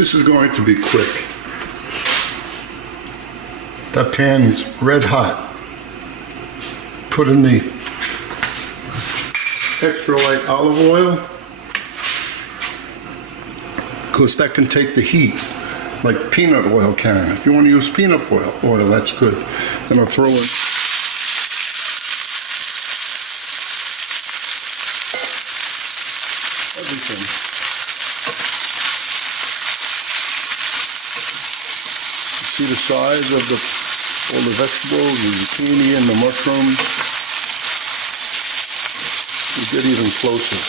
This is going to be quick. That pan's red hot. Put in the extra light olive oil, because that can take the heat like peanut oil can. If you want to use peanut oil, that's good. Then I'll throw in everything. You see the size of all the vegetables, the zucchini and the mushroom. You get even closer.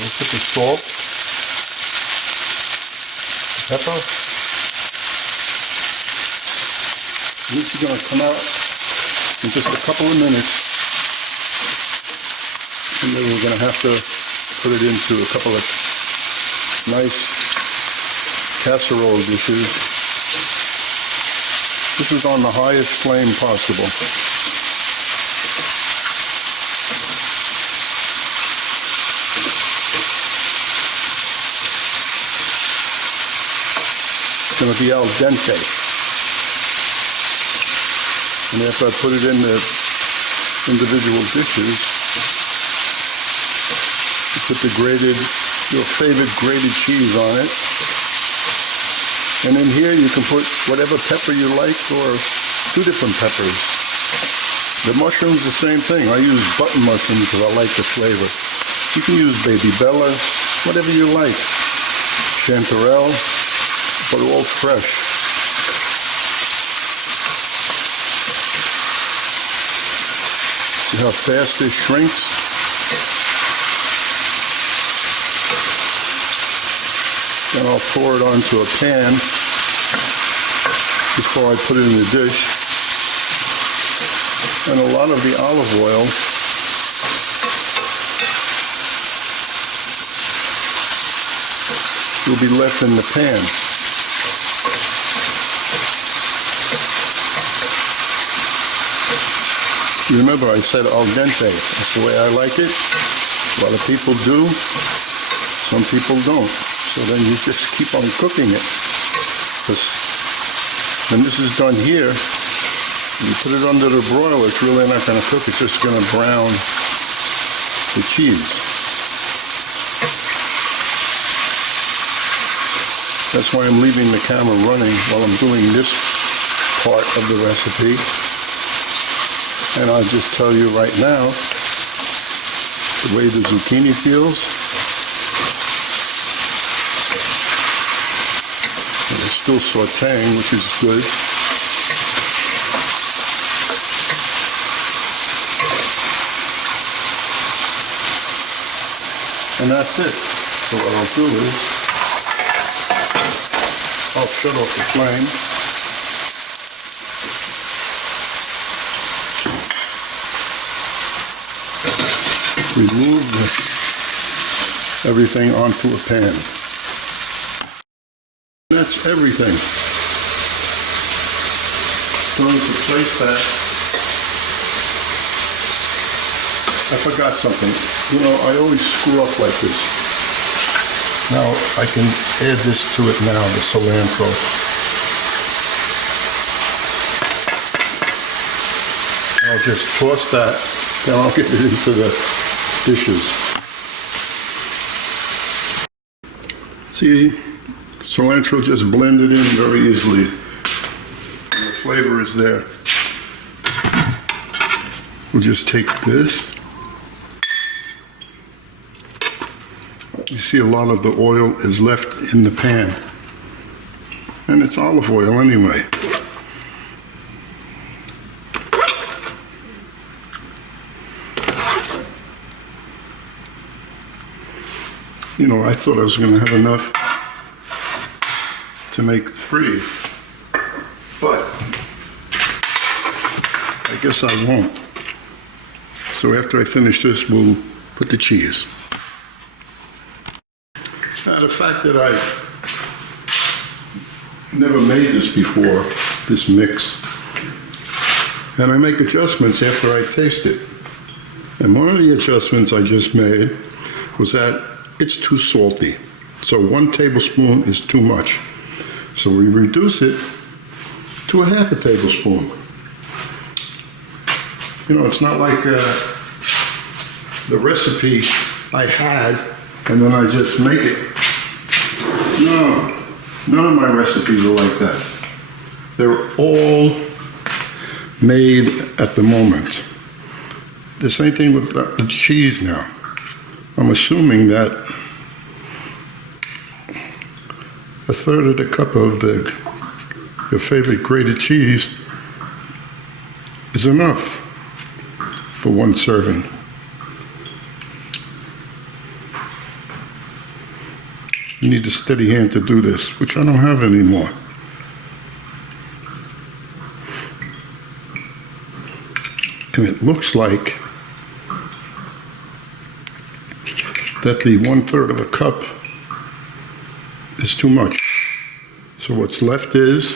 We'll put the salt, pepper. This is going to come out in just a couple of minutes, and then we're going to have to put it into a couple of nice casserole dishes. This is on the highest flame possible. It's going to be al dente. And after I put it in the individual dishes, you put your favorite grated cheese on it. And in here you can put whatever pepper you like, or 2 different peppers. The mushrooms, the same thing. I use button mushrooms because I like the flavor. You can use baby bella, whatever you like. Chanterelle, but all fresh. See how fast this shrinks? Then I'll pour it onto a pan before I put it in the dish. And a lot of the olive oil will be left in the pan. Remember, I said al dente. That's the way I like it. A lot of people do. Some people don't. So then you just keep on cooking it. Because when this is done here, you put it under the broiler, it's really not going to cook. It's just going to brown the cheese. That's why I'm leaving the camera running while I'm doing this part of the recipe. And I'll just tell you right now, the way the zucchini feels. And it's still sauteing, which is good. And that's it. So what I'll do is, I'll shut off the flame. Remove everything onto a pan. That's everything. Going to place that. I forgot something. You know, I always screw up like this. Now I can add this to it now, the cilantro. I'll just toss that, then I'll get it into the dishes. See, cilantro just blended in very easily. And the flavor is there. We'll just take this. You see a lot of the oil is left in the pan. And it's olive oil anyway. You know, I thought I was going to have enough to make 3, but I guess I won't. So after I finish this, we'll put the cheese. Now, the fact that I never made this before, this mix, and I make adjustments after I taste it. And one of the adjustments I just made was that it's too salty. So 1 tablespoon is too much. So we reduce it to 1/2 tablespoon. You know, it's not like the recipe I had and then I just make it. No, none of my recipes are like that. They're all made at the moment. The same thing with the cheese now. I'm assuming that 1/3 of the cup of your favorite grated cheese is enough for 1 serving. You need a steady hand to do this, which I don't have anymore. And it looks like that the 1/3 of a cup is too much. So what's left is,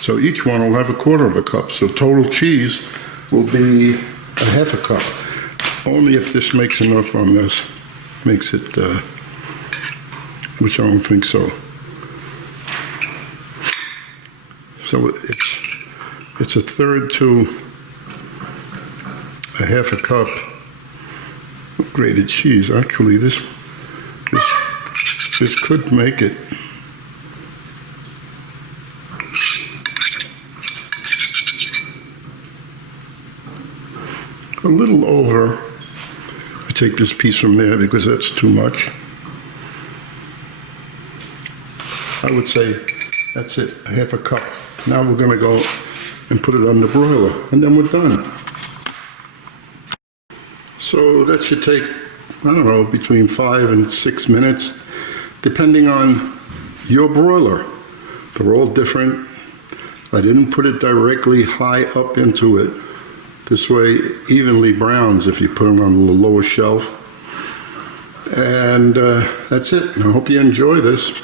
so each one will have 1/4 of a cup. So total cheese will be 1/2 cup. Only if this makes enough on this, makes it, which I don't think so. So it's 1/3 to 1/2 cup of grated cheese. Actually, this could make it. A little over. I take this piece from there because that's too much. I would say that's it, 1/2 cup. Now we're going to go and put it on the broiler, and then we're done. So that should take, I don't know, between 5 and 6 minutes, depending on your broiler. They're all different. I didn't put it directly high up into it. This way, evenly browns if you put them on the lower shelf. And that's it. I hope you enjoy this.